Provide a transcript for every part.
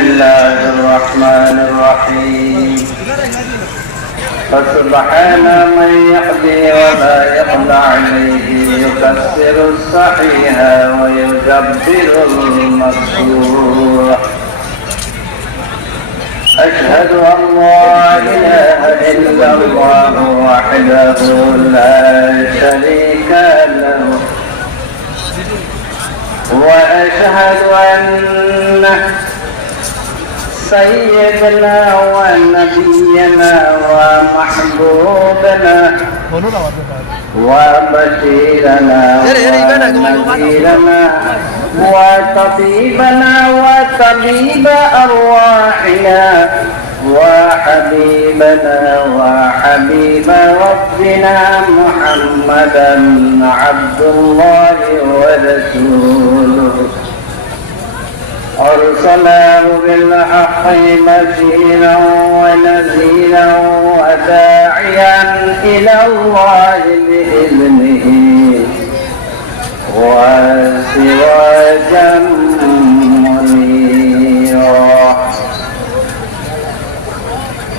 الله الرحمن الرحيم فسبحان من يهدي ولا يقضى عليه يكسر الصحيح ويجبر المكسور أشهد أن لا إله إلا الله وحده لا شريك له وأشهد أن سيدنا ونبينا ومحبوبنا وبشيرنا ونذيرنا وطبيبنا وطبيب أرواحنا وحبيبنا وحبيب ربنا محمدا عبد الله ورسوله أرسله بالحق بشيرا ونذيرا وداعيا إلى الله بإذنه وسراجا منيرا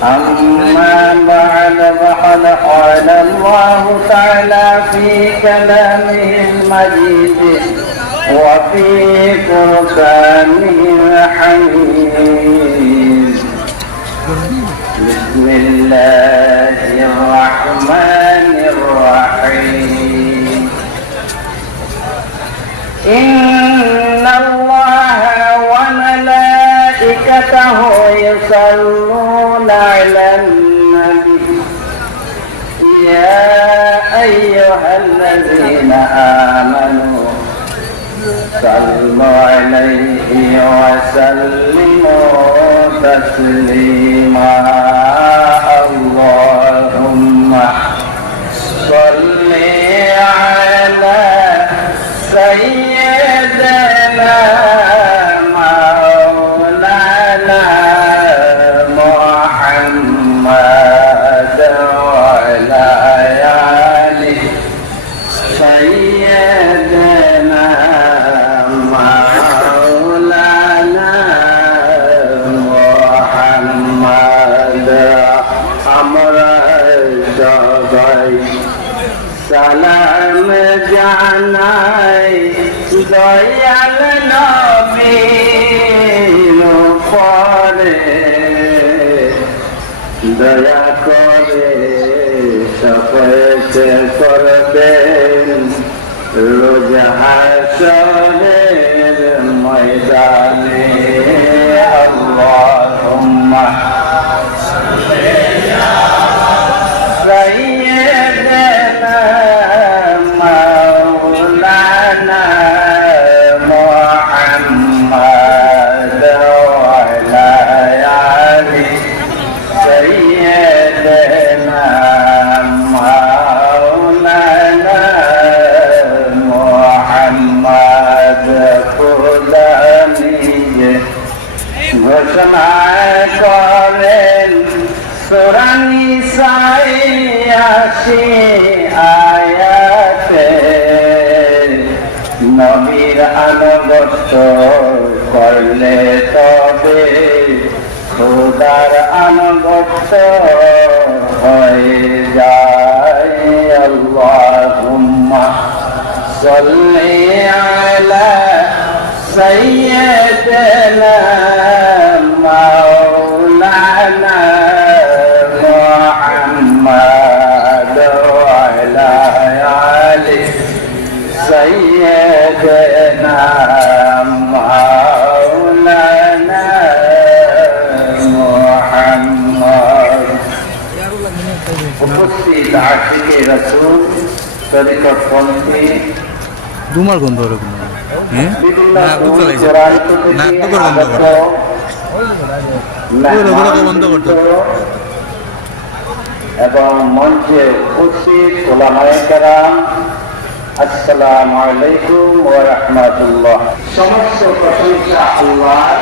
أما بعد فقد قال الله تعالى في كلامه المجيد وفي فرقانه الحميد بسم الله الرحمن الرحيم إن الله وملائكته يصلون على النبي يا أيها الذين آمنوا صلوا عليه وسلموا تسليما اللهم صل على سيدنا مولانا محمد وعلى آله سيدنا مولانا محمد আমরা সবাই সালাম জানাই দয়াল নবীর উপরে দয়া করে সফলতে করবেন রোজ হাসরের ময়দানে আল্লাহুম্মা সাইয়্যিদানা মাওলানা মুহাম্মদ ওয়া আলা আলি সাইয়্যিদানা মাওলানা মুহাম্মদ খোদা নিজে ঘোষণা করেন সূরা নিসাই ৮০ আয়াতে নবীর আনুগত্য করলে তবে খোদার আনুগত্য হয়ে যায় আল্লাহুম্মা সাল্লি আলা সাইয়্যিদিনা মাওলানা محمد وعلى آله سيدنا مولانا محمد উপস্থিত আশিকে রাসূল তরিকতপন্থী দুমার গন্ধ এরকম হ্যাঁ বন্ধ করতে এবং মঞ্চে উপস্থিত ওলামায়ে কেরাম আসসালামু আলাইকুম ওয়া রাহমাতুল্লাহ। সমস্ত প্রশংসা আল্লাহর,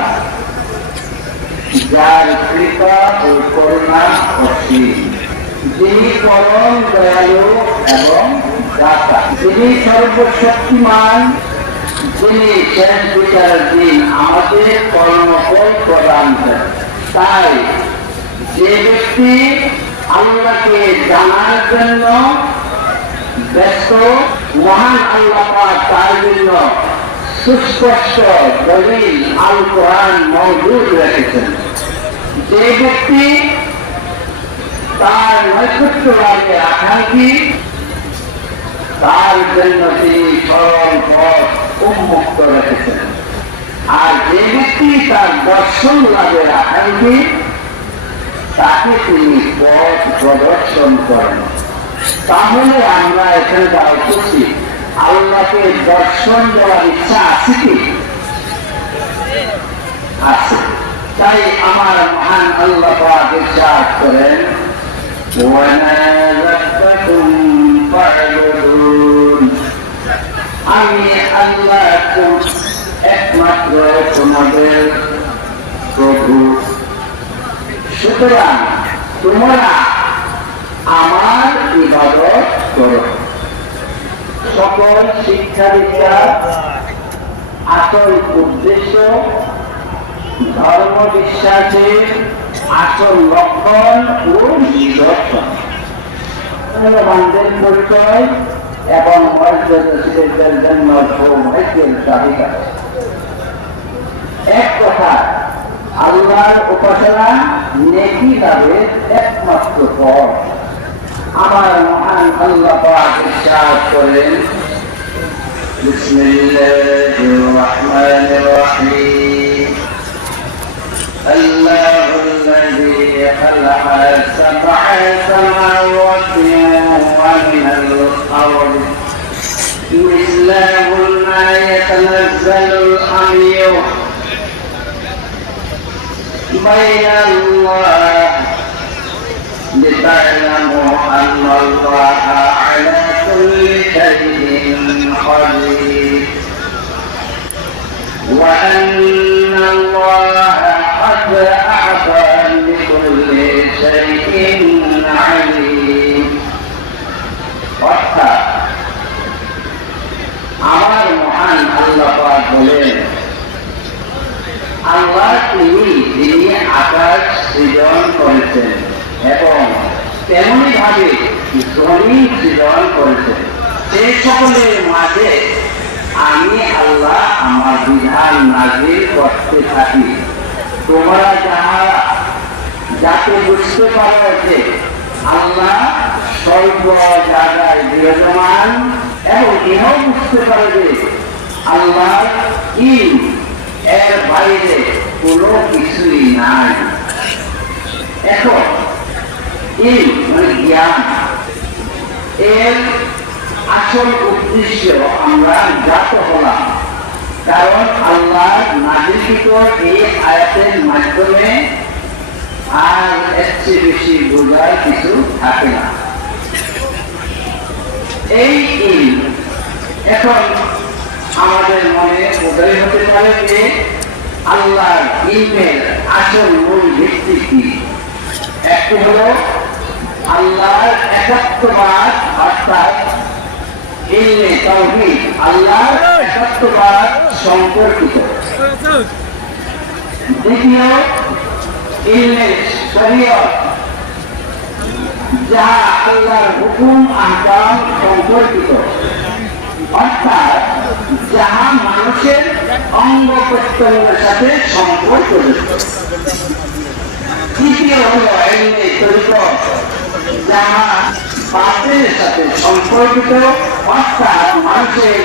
যার কৃপা ও করুণা অসীম, যিনি পরম দয়ালু এবং দাতা, যিনি সর্বশক্তিমান যিনি শেষ বিচারের দিন আমাদের কর্মফল প্রদান করেন। তাই যে ব্যক্তি আল্লাহকে জানার জন্য ব্যস্ত, মহান আল্লাহ পাক তার জন্য সুস্পষ্ট দলিল আল কোরআন মওজুদ রেখেছেন। যে ব্যক্তি তার নৈকট্য লাভের আকাঙ্ক্ষী, তার জন্য তিনি সরল পথ উন্মুক্ত রেখেছেন। আর যে ব্যক্তি তার দর্শন লাভের আকাঙ্ক্ষী, তাকে তিনি পথ প্রদর্শন করেন। তাহলে আমরা এখানে যাওয়া উচিত, আল্লাহকে দর্শন দেওয়ার ইচ্ছা আছে কি? আছে। তাই আমার মহান আল্লাহ পাক ইরশাদ করেন, আমি আল্লাহ একমাত্র তোমাদের প্রভু, সুতরাং তোমরা আমার ইবাদত করো। সকল শিক্ষা দীক্ষার আসল উদ্দেশ্য, ধর্ম বিশ্বাসের আসল লক্ষণ ও নিদর্শন, মূল্যবানদের পরিচয় এবং মর্যাদাশীলদের জন্য সৌভাগ্যের চাবিকার। এক কথা, আল্লাহর উপাসনা নেকি লাভের একমাত্র পথ। আমার মহান আল্লাহ পাক ইরশাদ করেন, বিসমিল্লাহির রহমানির রহিম, আল্লাহুল্লাযী খালাকা সাবআ সামাওয়াতি ওয়া মিনাল আরদি মিসলাহুন্না ইয়াতানাজ্জালুল আমরু বাইনাল্লাহ لتعلموا أن الله على كل شيء قدير وأن الله قد أعطى بكل شيء عليم. অর্থাৎ আমার মহান আল্লাহ পাক বলেন, আল্লাহ যিনি আকাশ সৃজন করেছেন এবং তেমনি ভাবে জমিন সৃজন করেছেন, সেই সকলের মাঝে আমি আল্লাহ আমার বিধান নাযিল করতে থাকি। তোমরা যাতে বুঝতে পারো যে আল্লাহ সর্ব জায়গায় বিরাজমান, এবং ইহাও বুঝতে পারো যে আল্লাহ এর বাইরে কোনো কিছুই নাই। এখন মানে জ্ঞান, এর আসল উদ্দেশ্য আমরা জ্ঞাত হলাম, কারণ আল্লাহ নাযিলকৃত এই আয়াতের মাধ্যমে আর এর চেয়ে বেশি বোঝার কিছু থাকে না। এই এখন আমাদের মনে উদয় হতে পারে যে আল্লাহর ইলমের আসল মূল ভিত্তি কি? একটি হল আল্লাহর একাত্মবাদ, অর্থাৎ ইলমে তাওহীদ আল্লাহর একাত্মবাদ সম্পর্কিত। দ্বিতীয়, ইলমে শরীয়ত, যা আল্লাহর হুকুম আহকাম সম্পর্কিত, অর্থাৎ যাহা মানুষের অঙ্গ প্রত্যঙ্গের সাথে সম্পর্কিত। তৃতীয় হল ইলমে তরিকত, যাহা বাতিলের সাথে সম্পর্কিত, অর্থাৎ মানুষের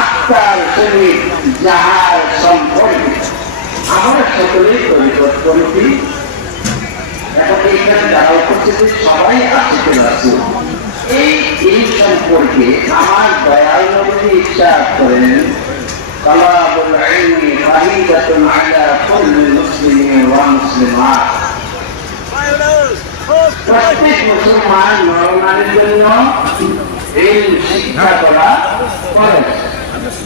আত্মার সহিত যাহার সম্পর্কিত। আমরা সকলেই তরিকত করি। এখন এইখানে যারা উপস্থিত সবাই আসতে পারছে। এই সম্পর্কে আমার দয়াল নবী ইরশাদ করেন, তালাবুল ইলমি ফারিদাতুন আলা কুল্লি মুসলিমিন ওয়া মুসলিমাত। প্রত্যেক মুসলমান নরনারীর জন্য ইলম শিক্ষা করা ফরজ।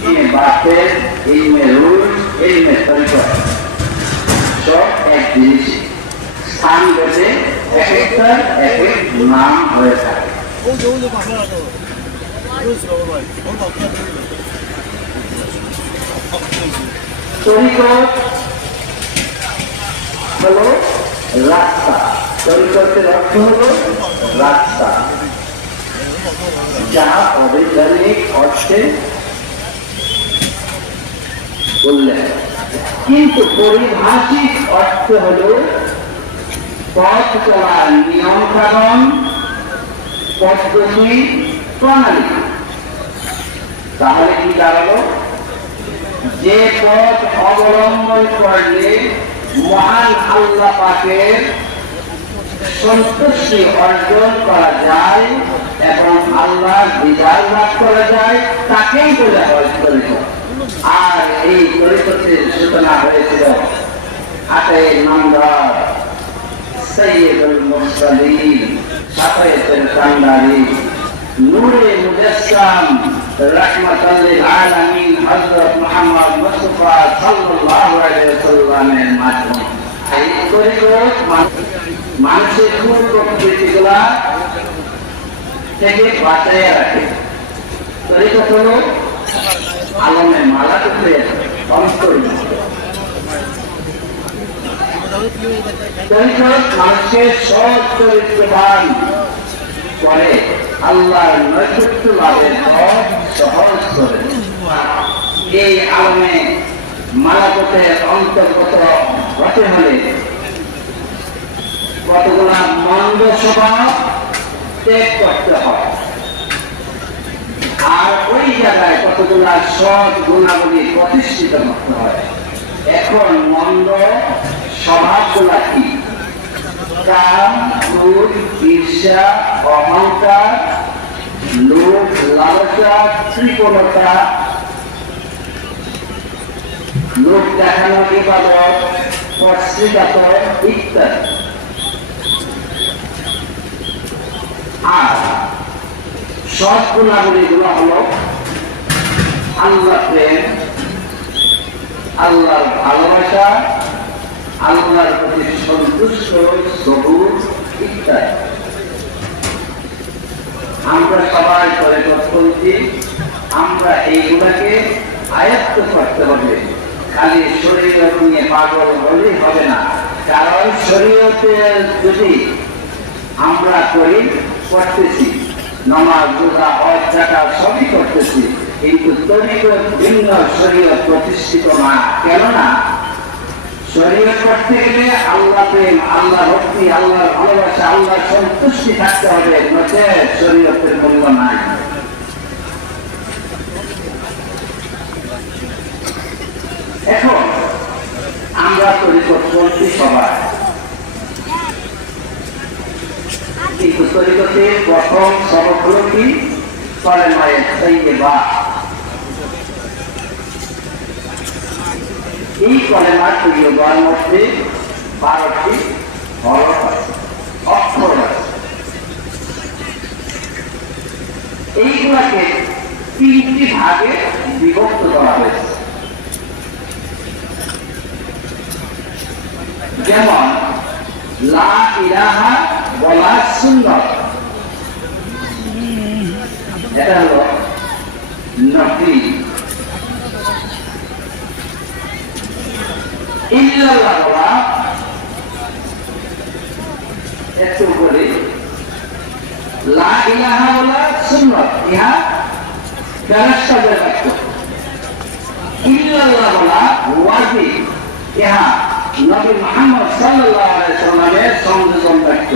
ইলমে বাতেন, ইলমে রুহ, ইলমে তরিকত সব এক জিনিস। স্থান ভেদে এক একটা এক এক নাম হয়ে থাকে। তরিকত হলো রাস্তা, তরিকতের অর্থ হলো রাস্তা, যা অবৈধানিক অর্থে বললেন, কিন্তু পরিভাষিক অর্থ হলো পথ চলার নিয়ম কানুন, পদ্ধতি, প্রণালী। তাহলে কি দাঁড়ালো? যে পথ অবলম্বন করলে মহান আল্লাহ পাকের সন্তুষ্টি অর্জন করা যায় এবং আল্লাহ বিদায় লাভ করা যায়, তাকেই বলা হয় তরিকত। আর এই তরিকতের সূচনা হয়েছিল 8 নম্বর সৈয়দুল মুরসালিন শাফায়াতুল কান্দারি নূরে মুজাসসাম রাহমাতাল লিল আলামিন হযরত মুহাম্মদ মুস্তাফা সাল্লাল্লাহু আলাইহি ওয়াসাল্লামের মাধ্যমে এই তরিকত মানুষের ভুল প্রকৃতিগুলা থেকে বাঁচাইয়া রাখে। তরিকত হলো আলমের মালা করতে মানুষকে সৎ চরিত্রবান করে, আল্লাহর নৈকট্য লাভের পথ সহজ করে। এই আলমে মালাকতের অন্তর্গত হতে হলে কতগুলা মন্দ স্বভাব ত্যাগ করতে হয়, আর ওই জায়গায় কতগুলা সৎ গুণাবলী প্রতিষ্ঠিত করতে হয়। এখন মন্দ স্বভাবগুলা কি? কাম, ক্রোধ, ঈর্ষা, অহংকার, লোভ, লালসা, কৃপণতা, লোক দেখানো, ইবাদত, অশ্লীলতা ইত্যাদি। আর সৎ গুণাবলীগুলো হলো আল্লাহ প্রেম, আল্লাহর ভালোবাসা, আল্লাহর প্রতি সন্তুষ্ট, সবুর ইত্যাদি। আমরা সবাই তরিকতপন্থী, আমরা এইগুলাকে আয়ত্ত করতে হবে। খালি শরীয়ত নিয়ে পাগল হলেই হবে না, কারণ শরীয়তে যদি আমরা করতেছি, নামাজ, রোজা, হজ, যাকাত সবই করতেছি, কিন্তু তরিকত ভিন্ন, শরীয়ত প্রতিষ্ঠিত না। কেননা শরীয়ত করতে গেলে আল্লাহ প্রেম, আল্লাহ ভক্তি, আল্লাহর ভালোবাসা, আল্লাহর সন্তুষ্টি থাকতে হবে, নচেত শরীয়তের মূল্য নাই। এখন আমরা তরিকতপন্থী সবাই, কিন্তু তরিকতের প্রথম সবক হলো কি? কলেমায়ে তাইয়্যিবা। এই কলেমা তাইয়্যিবার মধ্যে 12টি হরফ আছে, অক্ষর আছে। এইগুলাকে 3টি ভাগে বিভক্ত করা হয়েছে। যেমন লা ইলাহা বলা সুন্নাত, এটা হলো নফি। ইল্লাল্লাহ বলা একটু বলি, লা ইলাহা বলা সুন্নাত, ইহা ফেরেশতাদের বাক্য। ইল্লাল্লাহ বলা ওয়াজিব, ইহা নবী মুহাম্মদ সাল্লাল্লাহু আলাইহি ওয়াসাল্লামের সংযোজন বাক্য,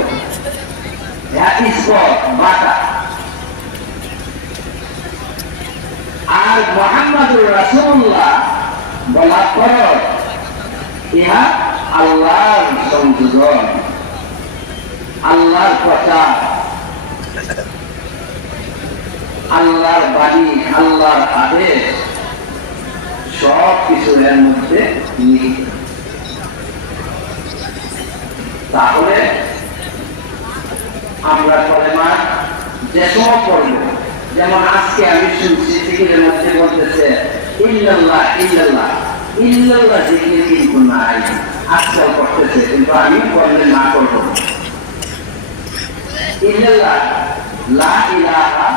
ইহা ইসবত বাতা। আর মুহাম্মদুর রাসূলুল্লাহ বলা ফরজ, ইহা আল্লাহর সংযোজন, আল্লাহর প্রচার, আল্লাহর বাণী, আল্লাহর আদেশ, সব কিছু এর মধ্যে নিহিত। তাহলে আমরা কলেমা যে সময় পড়ব, যেমন আজকে আমি শুনছি জিকিরের মধ্যে বলতেছে ইল্লাল্লাহ ইল্লাল্লাহ, ইল্লাল্লাহ জিকির কিন্তু নাই, আজকাল করতেছে, কিন্তু আমি বললে না করব। ইল্লাল্লাহ, লা ইলাহা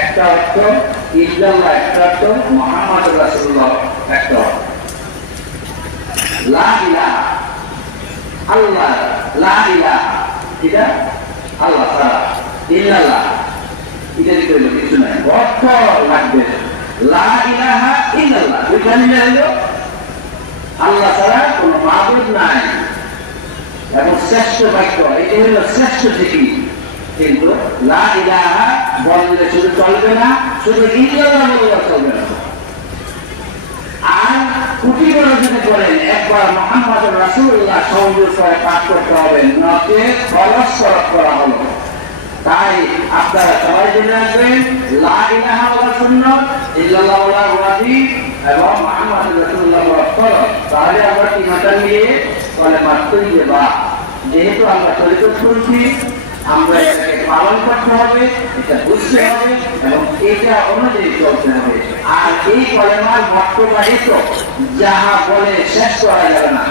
একটা অর্থ ইল্লাল্লাহ একটা অর্থ, মুহাম্মদ রাসূলুল্লাহ একটা অর্থ। লা ইলাহা আল্লাহ, লা ইলাহা এটা আল্লাহ ছাড়া, ইল্লাল্লাহ এটা কিছু নাই, অর্থ লাগবে লা ইলাহা ইল্লাল্লাহ। দুইটা মিলে হলো আল্লাহ ছাড়া কোনো মাবুদ নাই এবং শ্রেষ্ঠ বাক্য, এটা হলো শ্রেষ্ঠ জিকির। কিন্তু লা ইলাহা বললে শুধু চলবে না, শুধু ইল্লাল্লাহ বললে চলবে না। আর কুটি করে যদি বলেন একবার মুহাম্মদ রাসূলুল্লাহ সংযোগ করে পাঠ করতে হবে, নচে খরচ করা হলো। তাই আপনারা সবাই জেনে রাখবেন লা ইলাহা ওয়া সুন্নাত, ইল্লাল্লাহ ওয়া ওয়াজিব এবং মুহাম্মদ রাসূলুল্লাহ ওয়া ফরজ। তাহলে আমরা কি মাথা নিয়ে বলে মাত্রই যে বা, যেহেতু আমরা শরীয়ত করছি, আমরা এটাকে পালন করতে হবে, এটা বুঝতে হবে এবং এটা অনুযায়ী চলতে হবে। আর এই কলেমার বক্তব্য যাহা বলে শেষ করা যাবে না।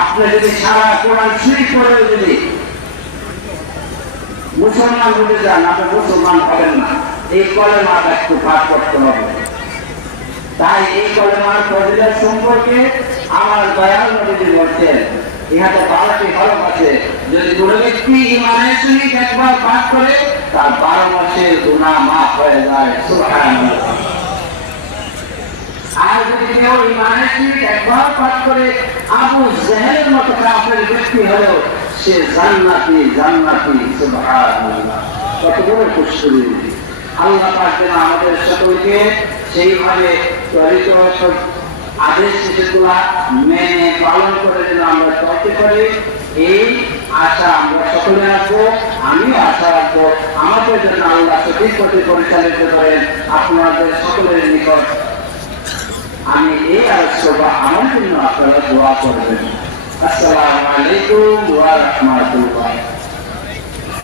আপনি যদি সারা কোরআন শুরু করে যদি মুসলমান হতে যান, আপনি মুসলমান হবেন না। এই কলেমাটা একটু পাঠ করতে হবে। তাই এই কলেমার ফজিলত সম্পর্কে আমার দয়াল নবী বলছেন, ইহাতে 12টি হরফ আছে। যদি কোনো ব্যক্তি ঈমানের সহিত একবার পাঠ করে, তার 12 মাসের গুনাহ মাফ হয়ে যায়। সুবহানাল্লাহ। আর যদি কেউ ঈমানের সহিত একবার পাঠ করে, আবু জেহেলের মতো কাফের ব্যক্তি হলেও সে জান্নাতি। সুবহানাল্লাহ। কত বড় খুশখবরি! আল্লাহ পাক যেন আমাদের সকলকে সেইভাবে চরিত্র আদেশ নিষেধগুলা মেনে পালন করে যেন আমরা চলতে পারি, এই আশা আমরা সকলে রাখবো। আমিও আশা রাখবো আমাদের জন্য আল্লাহ সঠিক পথে পরিচালিত করেন। আপনাদের সকলের নিকট আমি এই আদেশ বা আমার জন্য আপনারা দোয়া করবেন। আসসালামু আলাইকুম ওয়া রাহমাতুল্লাহ।